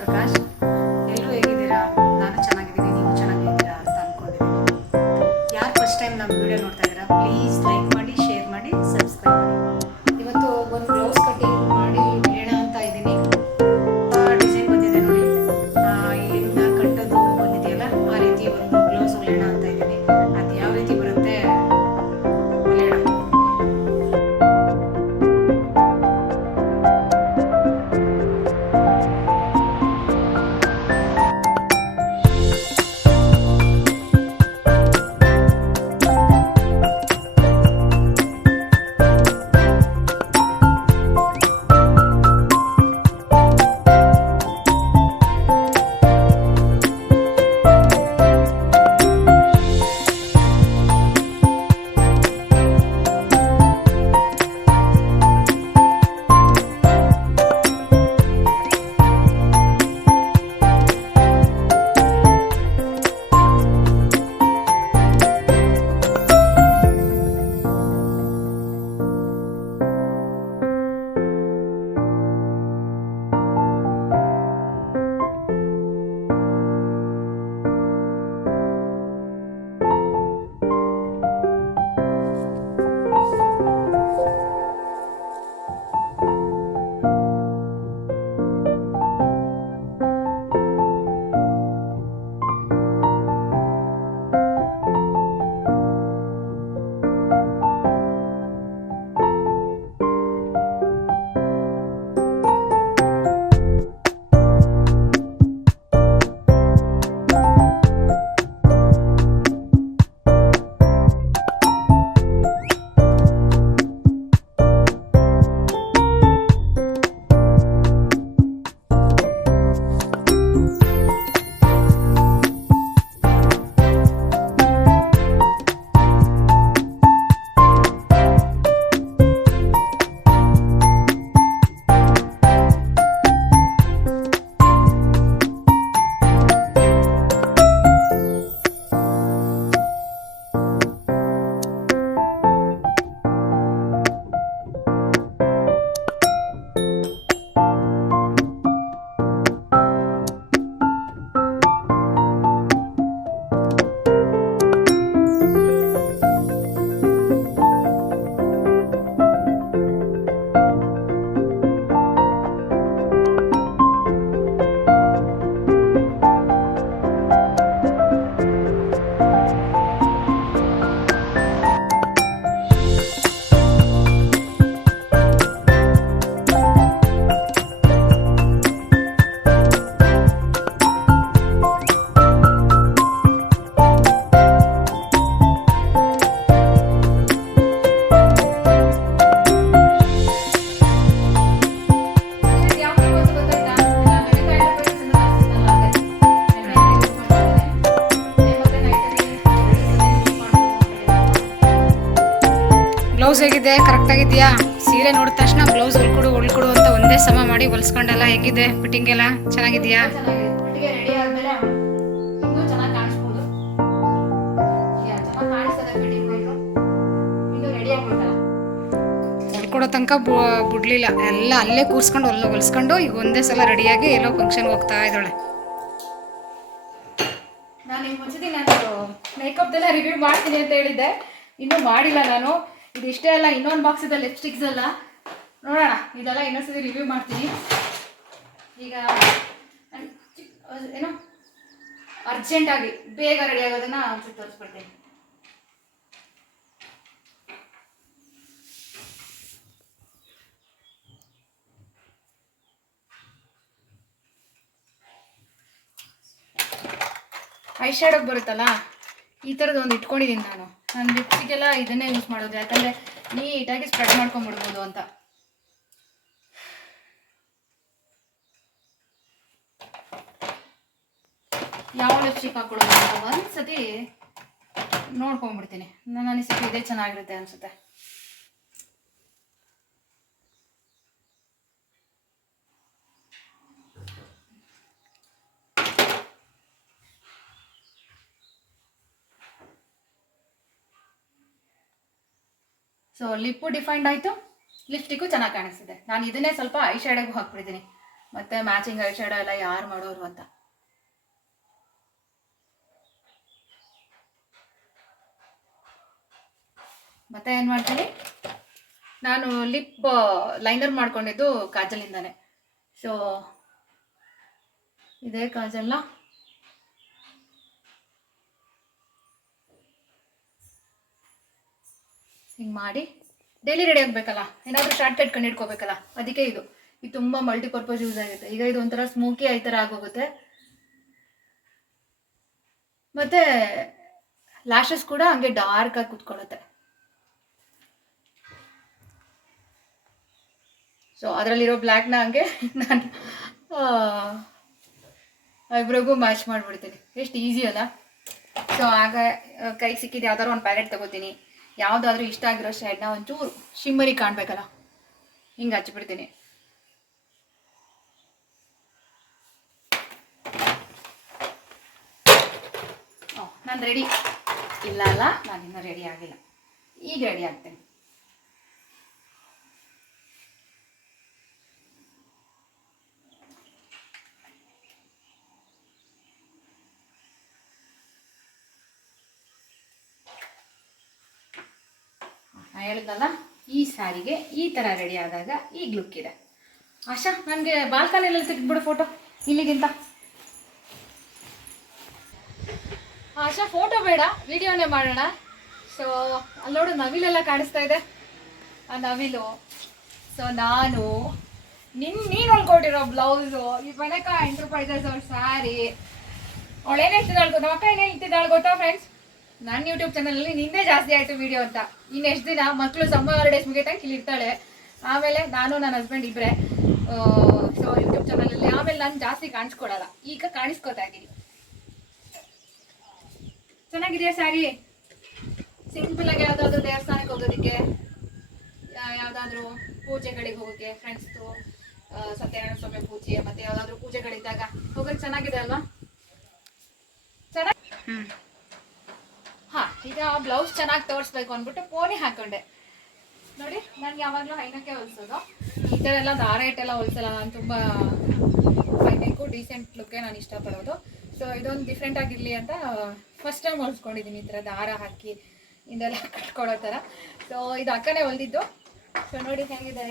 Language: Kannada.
ಪ್ರಕಾಶ್. ಎಲ್ಲರೂ ಹೇಗಿದ್ದೀರಾ? ನಾನು ಚೆನ್ನಾಗಿದ್ದೀನಿ, ನೀವು ಚೆನ್ನಾಗಿದ್ದೀರಾ ಅಂತ ಅಂದ್ಕೊಂಡಿದ್ದೀನಿ. ಯಾರು ಫಸ್ಟ್ ಟೈಮ್ ನಮ್ಮ ವಿಡಿಯೋ ನೋಡ್ತಾ ಇದ್ದೀರಾ, ಪ್ಲೀಸ್ ಲೈಕ್ ಮಾಡಿ, ಶೇರ್ ಮಾಡಿ, ಸಬ್ಸ್ಕ್ರೈಬ್ ಮಾಡಿ. ಇವತ್ತು ಒಂದು ಬ್ಲೌಸ್ ಕಟಿಂಗ್ ಮಾಡಿ ಹೇಳ ಅಂತ ಇದ್ದೀನಿ. ಡಿಸೈನ್ ಬಂದಿದೆ ನೋಡಿ, ಇಲ್ಲಿಂದ ಕಟ್ಟೋದು ಬಂದಿದೆಯಲ್ಲ, ಆ ರೀತಿ ಒಂದು ಬ್ಲೌಸ್ ಹೊಲಿಯೋಣ ಅಂತ ಇದ್ದೀನಿ. ಅದು ಯಾವ ರೀತಿ ಬರುತ್ತೆ ಹೊಲಿಯೋಣ. ಬ್ಲೌಸ್ ಹೇಗಿದೆ? ಕರೆಕ್ಟಾಗಿದೆಯಾ? ಸೀರೆ ನೋಡಿದ ತಕ್ಷಣ ಬ್ಲೌಸ್ ಹೊಲ್ಕೊಡು ಅಂತ ಒಂದೇ ಸಮ ಮಾಡಿ ಹೊಲ್ಸ್ಕೊಂಡಲ್ಲ. ಹೇಗಿದೆ ಫಿಟ್ಟಿಂಗ್ ಎಲ್ಲ? ಚೆನ್ನಾಗಿದೆಯಾ? ರೆಡಿ ಆದ್ಮೇಲೆ ಇನ್ನೂ ಚೆನ್ನಾಗಿ ಕಾಣಿಸ್ಬೋದು. ಚೆನ್ನಾಗಿ ಕಾಣಿಸ್ತದೆ ಫಿಟ್ಟಿಂಗ್. ಇನ್ನೂ ರೆಡಿ ಆಗ್ಬಿಟ್ಟಲ್ಲ, ಹೊಲ್ಕೊಡೋ ತನಕ ಬಿಡ್ಲಿಲ್ಲ. ಎಲ್ಲ ಅಲ್ಲೇ ಕೂರ್ಸ್ಕೊಂಡು ಹೊಲ್ಸ್ಕೊಂಡು ಈಗ ಒಂದೇ ಸಲ ರೆಡಿಯಾಗಿ ಎಲ್ಲೋ ಫಂಕ್ಷನ್ಗೆ ಹೋಗ್ತಾ ಇದ್ದಾಳೆ. ನಾನು ಈಗ ಮುಂಚೆ ನಾನು ಮೇಕಪ್ದೆಲ್ಲ ರಿವ್ಯೂ ಮಾಡ್ತೀನಿ ಅಂತ ಹೇಳಿದ್ದೆ, ಇನ್ನೂ ಮಾಡಿಲ್ಲ ನಾನು. ಇದು ಇಷ್ಟೇ ಅಲ್ಲ, ಇನ್ನೊಂದು ಬಾಕ್ಸ್ ಇದೆ ಲಿಪ್ಸ್ಟಿಕ್ಸ್ ಎಲ್ಲ, ನೋಡೋಣ. ಇದೆಲ್ಲ ಇನ್ನೊಂದ್ಸತಿ ರಿವ್ಯೂ ಮಾಡ್ತೀನಿ. ಈಗ ಏನೋ ಅರ್ಜೆಂಟಾಗಿ ಬೇಗ ರೆಡಿ ಆಗೋದನ್ನ ಒಂದ್ಸತಿ ತೋರಿಸ್ಬಿಡ್ತೀನಿ. ಐ ಶ್ಯಾಡೋಗೆ ಬರುತ್ತಲ್ಲ, ಈ ಥರದ್ದು ಒಂದು ಇಟ್ಕೊಂಡಿದ್ದೀನಿ ನಾನು. ನನ್ನ ಲಿಪ್ಸ್ಟಿಕ್ಕೆಲ್ಲ ಇದನ್ನೇ ಯೂಸ್ ಮಾಡೋದು, ಯಾಕಂದರೆ ನೀಟಾಗಿ ಸ್ಪ್ರೆಡ್ ಮಾಡ್ಕೊಂಡ್ಬಿಡ್ಬೋದು ಅಂತ. ಯಾವ ಲಿಪ್ಸ್ಟಿಕ್ ಹಾಕ್ಕೊಡೋದು ಅಂತ ಒಂದ್ಸತಿ ನೋಡ್ಕೊಂಡ್ಬಿಡ್ತೀನಿ. ನನ್ನ ಅನಿಸಿಕೆ ಇದೇ ಚೆನ್ನಾಗಿರುತ್ತೆ ಅನಿಸುತ್ತೆ. ಸೊ ಲಿಪ್ಪು ಡಿಫೈನ್ಡ್ ಆಯಿತು, ಲಿಪ್ಸ್ಟಿಕ್ಕು ಚೆನ್ನಾಗಿ ಕಾಣಿಸ್ತಿದೆ. ನಾನು ಇದನ್ನೇ ಸ್ವಲ್ಪ ಐ ಶ್ಯಾಡೋಗೂ ಹಾಕ್ಬಿಡ್ತೀನಿ. ಮತ್ತೆ ಮ್ಯಾಚಿಂಗ್ ಐ ಶೇಡೋ ಎಲ್ಲ ಯಾರು ಮಾಡೋರು ಅಂತ. ಮತ್ತೆ ಏನು ಮಾಡ್ತೀನಿ, ನಾನು ಲಿಪ್ ಲೈನರ್ ಮಾಡ್ಕೊಂಡಿದ್ದು ಕಾಜಲಿಂದಾನೆ. ಸೊ ಇದೇ ಕಾಜಲ್ನ ಹಿಂಗೆ ಮಾಡಿ ಡೈಲಿ ರೆಡಿ ಆಗಬೇಕಲ್ಲ, ಏನಾದರೂ ಶಾರ್ಟ್ ಕಟ್ ಕಂಡು ಇಟ್ಕೋಬೇಕಲ್ಲ, ಅದಕ್ಕೆ ಇದು ತುಂಬ ಮಲ್ಟಿಪರ್ಪಸ್ ಯೂಸ್ ಆಗುತ್ತೆ. ಈಗ ಇದು ಒಂಥರ ಸ್ಮೋಕಿ ಐ ಥರ ಆಗೋಗುತ್ತೆ. ಮತ್ತು ಲ್ಯಾಶಸ್ ಕೂಡ ಹಂಗೆ ಡಾರ್ಕಾಗಿ ಕುತ್ಕೊಳ್ಳುತ್ತೆ. ಸೊ ಅದರಲ್ಲಿರೋ ಬ್ಲ್ಯಾಕ್ನ ಹಂಗೆ ನಾನು ಐಬ್ರೋಗೂ ಮ್ಯಾಚ್ ಮಾಡಿಬಿಡ್ತೀನಿ. ಎಷ್ಟು ಈಸಿ ಅಲ್ಲ. ಸೊ ಆಗ ಕೈಗೆ ಸಿಕ್ಕಿದ್ದು ಯಾವ್ದಾದ್ರು ಒಂದು ಪ್ಯಾಲೆಟ್ ತೊಗೋತೀನಿ, ಯಾವುದಾದ್ರೂ ಇಷ್ಟ ಆಗಿರೋ ಶೇಡ್ನ ಒಂಚೂರು ಶಿಮ್ಮರಿ ಕಾಣಬೇಕಲ್ಲ, ಹಿಂಗೆ ಹಚ್ಬಿಡ್ತೀನಿ. ನಾನು ರೆಡಿ ಇಲ್ಲ ಅಲ್ಲ, ನಾನಿನ್ನೂ ರೆಡಿ ಆಗಿಲ್ಲ, ಈಗ ರೆಡಿ ಆಗ್ತೇನೆ. ನಾನು ಹೇಳಿದ್ನಲ್ಲ, ಈ ಸ್ಯಾರಿಗೆ ಈ ಥರ ರೆಡಿ ಆದಾಗ ಈಗ ಲುಕ್ ಇದೆ. ಆಶಾ, ನನಗೆ ಬಾಲ್ಕನಿಯಲ್ಲಿ ತೆಗೆದ್ಬಿಡು ಫೋಟೋ ಇಲ್ಲಿಗಿಂತ. ಆಶಾ, ಫೋಟೋ ಬೇಡ, ವಿಡಿಯೋನೇ ಮಾಡೋಣ. ಸೊ ಅಲ್ಲಿ ನೋಡು, ನವಿಲೆಲ್ಲ ಕಾಣಿಸ್ತಾ ಇದೆ, ಆ ನವಿಲು. ಸೊ ನಾನು ನೀನು ಹೊಲ್ಕೊಟ್ಟಿರೋ ಬ್ಲೌಸು, ಈ ಬನಕ ಎಂಟರ್ಪ್ರೈಸಸ್ ಅವ್ರ ಸ್ಯಾರಿ, ಅವಳೇನು ಹೇಳ್ತಿದ್ದಾಳು, ನಮ್ಮ ಅಕ್ಕ ಏನೇ ಹೇಳ್ತಿದ್ದಾಳು ಗೊತ್ತಾ ಫ್ರೆಂಡ್ಸ್, ನನ್ನ ಯೂಟ್ಯೂಬ್ ಚಾನಲಲ್ಲಿ ನಿನ್ನೆ ಜಾಸ್ತಿ ಆಯಿತು ವಿಡಿಯೋ ಅಂತ. ಇನ್ನೆಷ್ಟು ದಿನ ಮಕ್ಕಳು ಸಮ್ಮರ್ ಹಾಲಿಡೇಸ್ ಮುಗಿತಂಗೆ ಇಲ್ಲಿರ್ತಾಳೆ, ಆಮೇಲೆ ನಾನು ನನ್ನ ಹಸ್ಬೆಂಡ್ ಇಬ್ಬರೇ ಸೊ ಯೂಟ್ಯೂಬ್ ಚಾನಲಲ್ಲಿ. ಆಮೇಲೆ ನಾನು ಜಾಸ್ತಿ ಕಾಣಿಸ್ಕೊಡಲ್ಲ, ಈಗ ಕಾಣಿಸ್ಕೊತಾ ಇದ್ದೀನಿ. ಚೆನ್ನಾಗಿದೆಯಾ ಸ್ಯಾರಿ? ಸಿಂಪಲಾಗಿ ಯಾವುದಾದ್ರೂ ದೇವಸ್ಥಾನಕ್ಕೆ ಹೋಗೋದಕ್ಕೆ, ಯಾವುದಾದ್ರೂ ಪೂಜೆಗಳಿಗೆ ಹೋಗೋಕ್ಕೆ, ಫ್ರೆಂಡ್ಸ್ದು ಸತ್ಯನಾರಾಯಣ ಸ್ವಾಮಿ ಪೂಜೆ ಮತ್ತು ಯಾವುದಾದ್ರೂ ಪೂಜೆಗಳಿದ್ದಾಗ ಹೋಗೋಕ್ಕೆ ಚೆನ್ನಾಗಿದೆ ಅಲ್ವಾ? ಚೆನ್ನಾಗಿ. ಹಾಂ, ಈಗ ಬ್ಲೌಸ್ ಚೆನ್ನಾಗಿ ತೋರಿಸ್ಬೇಕು ಅಂದ್ಬಿಟ್ಟು ಪೋನಿ ಹಾಕೊಂಡೆ. ನೋಡಿ, ನಾನು ಯಾವಾಗಲೂ ಹೈನಕ್ಕೆ ಹೊಲಿಸೋದು, ಈ ಥರ ಎಲ್ಲ ದಾರ ಇಟ್ಟೆಲ್ಲ ಹೊಲಿಸಲ್ಲ. ನಾನು ತುಂಬ ಹೈನೆಕ್ಕು ಡೀಸೆಂಟ್ ಲುಕ್ಕೆ ನಾನು ಇಷ್ಟಪಡೋದು. ಸೊ ಇದೊಂದು ಡಿಫ್ರೆಂಟ್ ಆಗಿರಲಿ ಅಂತ ಫಸ್ಟ್ ಟೈಮ್ ಹೊಲಿಸ್ಕೊಂಡಿದ್ದೀನಿ, ಈ ಥರ ದಾರ ಹಾಕಿ ಇದೆಲ್ಲ ಕಟ್ಕೊಡೋ ಥರ. ಸೊ ಇದು ಅಕ್ಕನೇ ಹೊಲಿದಿದ್ದು. ಸೊ ನೋಡಿ ಹೇಗಿದೆ.